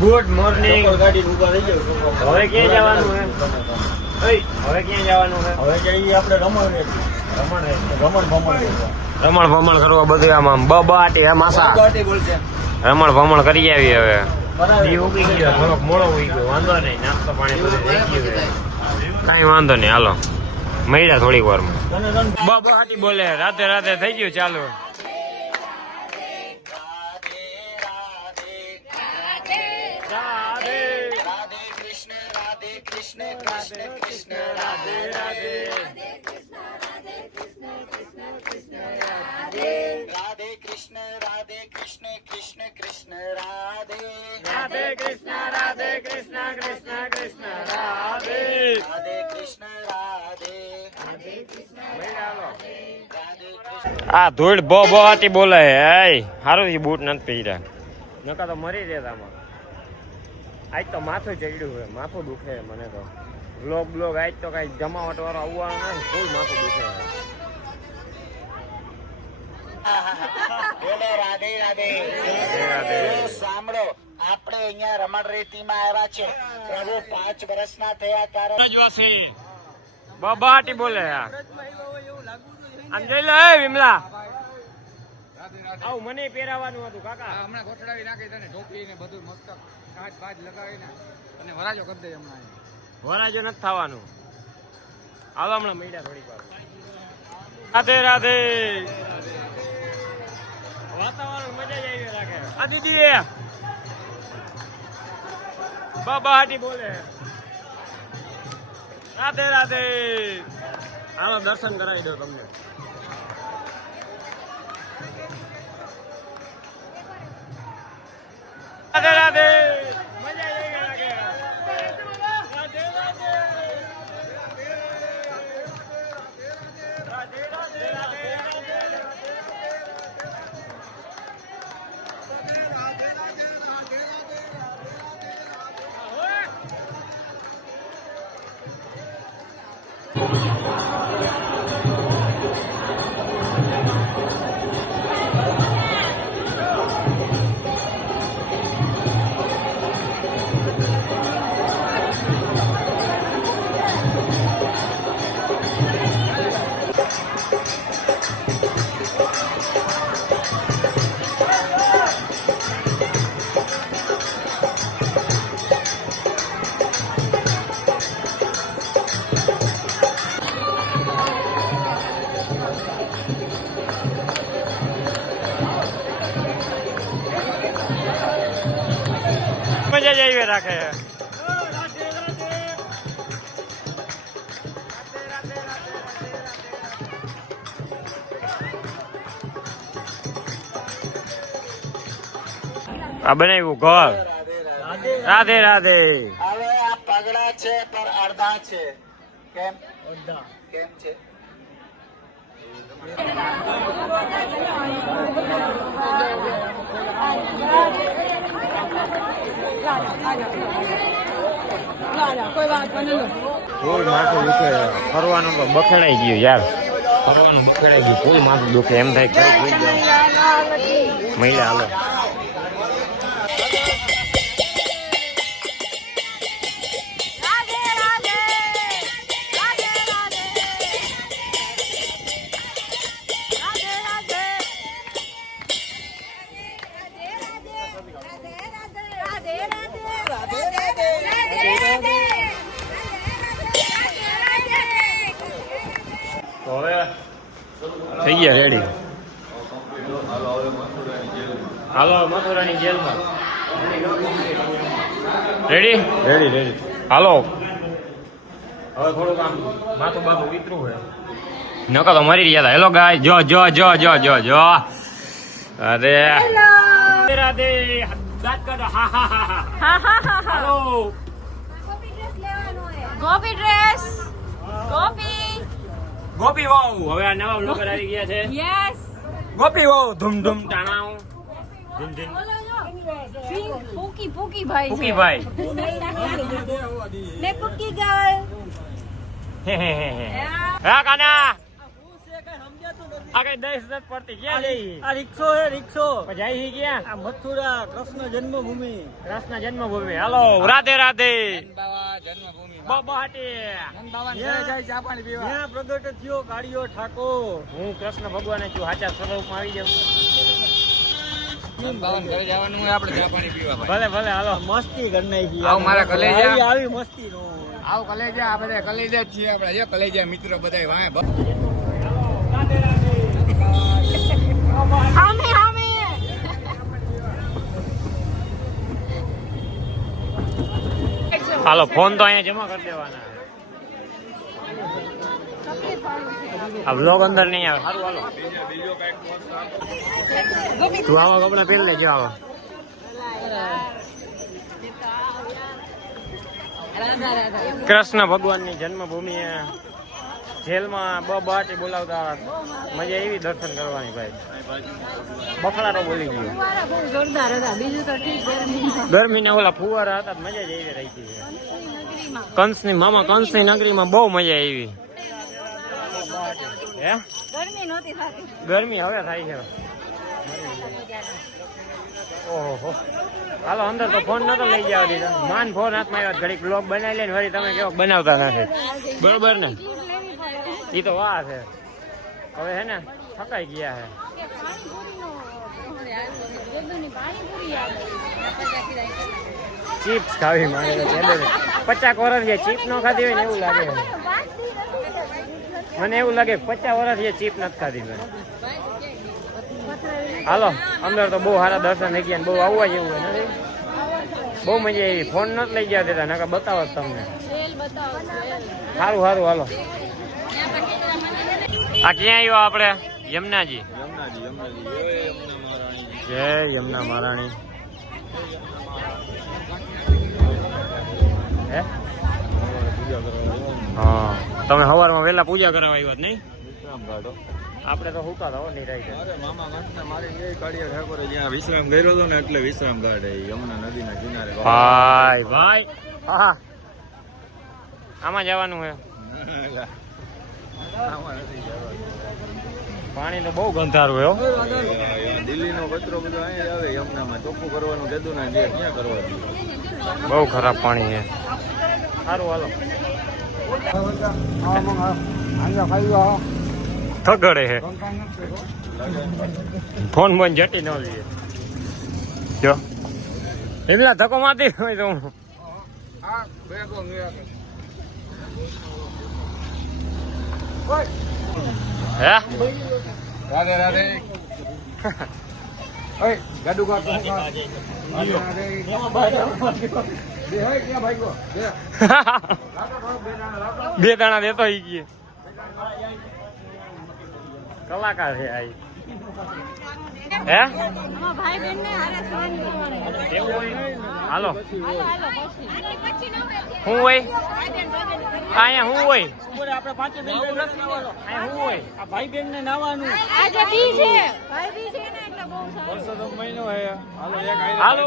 Good morning. ગાડી ઊભા થઈ જાવ. હવે ક્યાં જવાનું છે? હવે ક્યાં જવાનું છે? હવે જઈએ આપણે રમણ ભમણ કરવા બધું આમ બબાટી માસા રમણ ભમણ કરી આવી. હવે દી ઉગી ગયો, થોડોક મોડો ઉગી ગયો, વાંધો નહીં. નાસ્તો પાણી બધું થઈ ગયું, કઈ વાંધો નહીં. હાલો મળ્યા થોડીક વારમાં. બબાટી બોલે રાતે રાતે થઈ ગયું ચાલુ. આ ધૂળ બોબાટી બોલે. સારું છે બૂટ નથી પહેર્યા, નકા તો મરી જતા આમાં. આજ તો માથું ચડ્યું છે, માથું દુખે મને તો. બ્લોગ આજ તો કઈ જમાવટ વાળો આવવાનો નથી, ફૂલ માથું દુખે. બોલો રાધે રાધે. સાંભળો, આપણે અહીંયા રમણ રેતીમાં આવ્યા છે. પ્રભુ 5 વર્ષના થયા ત્યારે બબાટી બોલે. આમ જોઈ લો વિમલા, આવું મને પહેરાવાનું હતું કાકા. હમણાં ગોઠડાવી નાખી તને ટોપી ને બધું મસ્ત કાચ બાજ લગાવીને અને વરાજો કરી દે. હમણાં વરાજો નથી થવાનું. હાલો હમણાં મળ્યા થોડીક વાર. રાધે રાધે. વાતાવરણ મજા જ આવી રાખે. આ દીદી બબાટી બોલે. રાધે રાધે. હાલો દર્શન કરાવી દો તમને. રાધે રાધે. મજા આવી રાખે. રાધે રાધે. રાધે રાધે. મજા જ આવી રાખે. આ બનાવ્યું ઘર. રાધે રાધે. હવે આ પગડા છે પર અડધા છે. કેમ કેમ છે? ફૂલ માથું દુખે. ફરવાનું તો બખેડાઈ ગયું યાર. ફરવાનું બખેડાઈ ગયું, ફૂલ માથું દુખે. એમ થાય કે મહિલા હાલો. તો હવે થઈ ગયા રેડી. હાલો મથુરાની જેલમાં. Ready ready ready. હાલો હવે થોડુંક આમ માથું બાથું વિતરું હોય. નકા તો મરી રહ્યા હતા. હેલો ગાય. જો જો જો જો જો જો. અરે રાધે. દાંત કાઢો. હા હા હા હા. હાલો ગોપી ડ્રેસ. ગોપી વાવ. હવે આ નવા બ્લોગર આવી ગયા છે. યસ. ગોપી વાવ. ધૂમ ધૂમ ટાણાઓ. ધૂમ ધૂમ. પૂકી ભાઈ. પૂકી ભાઈ. ને પૂકી ગર્લ. હે કાના. આ કઈ દસ દસ પડતી ક્યાં જઈ આ રિક્ષો હે રિક્ષો જાય છે ક્યાં આ મથુરા કૃષ્ણ જન્મભૂમિ કૃષ્ણ જન્મભૂમિ હાલો રાધે રાધે બાવા જન્મભૂમિ બબાટી જાય ચા પાણી પીવા ત્યાં પ્રગટ થયો કાળિયો ઠાકોર હું કૃષ્ણ ભગવાન છું સાચા સ્વરૂપમાં આવી જાઉં ઘરે જવાનું હોય આપણે ચા પાણી પીવા ભલે ભલે હાલો મસ્તી કરી નાખી આવ મારા કલેજા. આવી મસ્તી નો આવ કલેજા આ બધા કલેજા જ છીએ આપણે જે કલેજા મિત્રો બધા વાય હામે હામે હાલો ફોન તો અહીંયા જમા કરી દેવાના આ બ્લોગ અંદર નહીં આવે સારું હાલો તું આવા કપડા પહેરી લેજો આવા કૃષ્ણ ભગવાનની જન્મભૂમિ જેલમાં બબાટી બોલાવતા મજા એવી દર્શન કરવાની ભાઈ બફળાટો બોલી ગયો જોરદાર હતા બીજું તો ઠીક ગરમીના ઓલા ફુવારા હતા મજા જ એવી રહી હતી કંસની મામા કંસની નગરીમાં બહુ મજા આવી હે ગરમી નહોતી થતી ગરમી હવે થાય છે ઓહો હાલો અંદર તો ફોન નતો લઈ જવા દીધો માન ફોન હાથમાં આવ્યો ઘડીક બ્લોગ બનાવી લે ને વળી તમે કેવો બનાવતા નથી બરોબર ને એ તો વાહ છે હવે હે ને થકાઈ ગયા છે ચિપ્સ ખાવી માંગે 50 વર્ષ ચીપ નો ખાધી હોય ને એવું લાગે મને એવું લાગે 50 વર્ષ ચીપ નથી ખાધી મેં હાલો અંદર તો બહુ સારા દર્શન થઈ ગયા બહુ આવવા જેવું હોય નથી બહુ મજા આવી ફોન નથી લઈ ગયા દેતા નકર બતાવો તમને સારું સારું હાલો આ ક્યાં આવ્યો આપણે યમુનાજી જય યમુના મહારાણી હે હા તમે સવારમાં વહેલા પૂજા કરવા આવ્યા જ નહીં આપણે તો હુકા તો નહીં રહી વિશ્રામ કર્યો હતો ને એટલે વિશ્રામ ઘાટ યમુના નદીના કિનારે ભાઈ ભાઈ હા આમાં જવાનું છે પાણી તો બહુ ગંધારું હોય દિલ્હી નો કચરો બધો અહીંયા આવે યમુનામાં ચોખ્ખું કરવાનું કીધું ને જે ક્યાં કરવા દીધું બહુ ખરાબ પાણી છે સારું હાલો થગડે છે ફોન બોન જટી ન લઈએ જો એમલા ધક્કો મારતી હોય તો હું હે રાધે રાધે ઓય ગાડુ કાઢ બે દાણા દેતો ઈ ગયે કલાકાર છે આ હે ભાઈ બેન ને હારે સહન કરવાનું એવું હોય હાલો હાલો પછી ન હોય હું હોય અહીંયા હું હોય આપણે પાંચે બેન અહીંયા હું હોય આ ભાઈ બેન ને નાવાનું આજે બી છે ભાઈ બી છે ને એટલે બહુ સારું વર્ષો મહિનો હે હાલો એક હાલો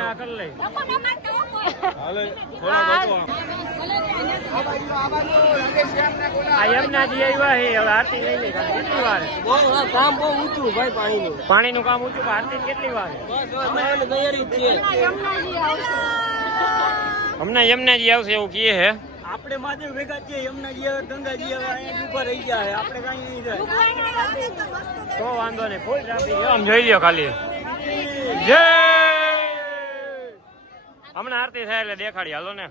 આ કરી લઈ લોકો ન માનતા હો હાલો થોડા ગતો આ યમુનાજી આવ્યા છે હવે આરતી લઈ લે કેટલી વાર કામ બહુ ઊંચું ભાઈ પાણીનું પાણીનું કામ ઊંચું પણ આરતી કેટલી વાર તૈયારી જ છે યમુનાજી આવશે હમણાં યમુનાજી આવશે એવું કહે છે આપણે મહાદેવ ભેગા છીએ યમુનાજી હવે ગંગાજી હવે અહીંયા ઉભા રહી જાય આપણે કઈ નહીં થાય તો વાંધો નહીં ફૂલ ટ્રાફિક આમ જોઈ લ્યો ખાલી જય હમણાં આરતી થાય એટલે દેખાડી હાલો ને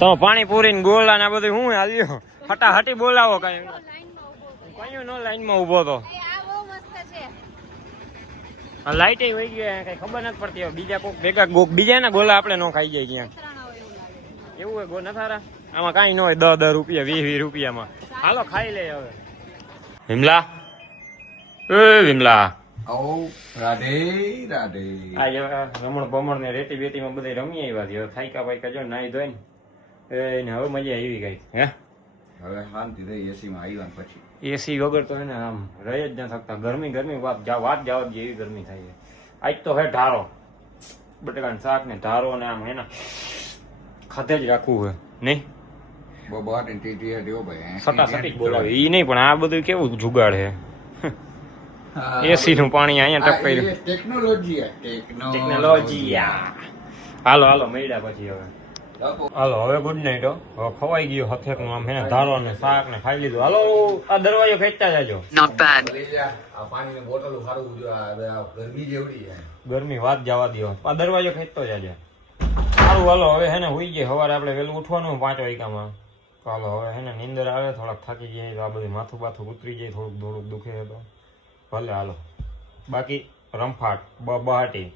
તો પાણીપુરી ને ગોળા ને આ બધું હું હાલ્યો હટાહટી બોલાવો કઈ કયું નો લાઈન માં ઉભો તો લાઈટ વહી ગયો કઈ ખબર નથી પડતી બીજા કોક ભેગા બીજા ના ગોલા આપણે નો ખાઈ જાય ક્યાં એવું હોય ગો નથારા આમાં કઈ ન હોય 10 રૂપિયા 20 રૂપિયામાં હાલો ખાઈ લે હવે વિમલા એ વિમલા રાધે રાધે આજે રમણ ભમણ ને રેતી બેતી માં બધા રમી આવ્યા છે થાયકા ભાઈ જો નાઈ ધોઈ ને હવે મજા આવી ગઈ હે હવે શાંતિ થઈ એસી માં આવ્યા પછી એસી વગર તો આમ રહી જ ન શકતા ગરમી વાત જવા જેવી ગરમી થાય છે આજ તો હે ઢારો બટેકાનું શાક ને ધારો ને આમ એના ખાતે જ રાખવું હોય નહીં બબાટ ટીટી હટ્યો ભાઈ સટા સટી બોલાવે ઈ નહીં પણ આ બધું કેવું જુગાડ છે એસી નું પાણી અહીંયા ટપકાઈ ટેકનોલોજી હાલો હાલો મળ્યા પછી હવે હાલો હવે ગુડ નાઈટ હવે ખવાઈ ગયું હથેક નું આમ હે ધારો ને શાક ને ખાઈ લીધું હાલો આ દરવાજો ખેંચતા જાજો આ પાણીની બોટલ સારું ગરમી જેવડી છે ગરમી વાત જવા દો આ દરવાજો ખેંચતો જાજો સારું હાલો હવે હે ને હોઈ જાય સવારે આપણે વહેલું ઉઠવાનું 5 વાગ્યામાં હાલો હવે હે ને નીંદર આવે થોડાક થાકી જાય તો આ બધું માથું બાથું ઉતરી જાય થોડુંક દુખે તો ભલે હાલો બાકી રમફાટ બહાટી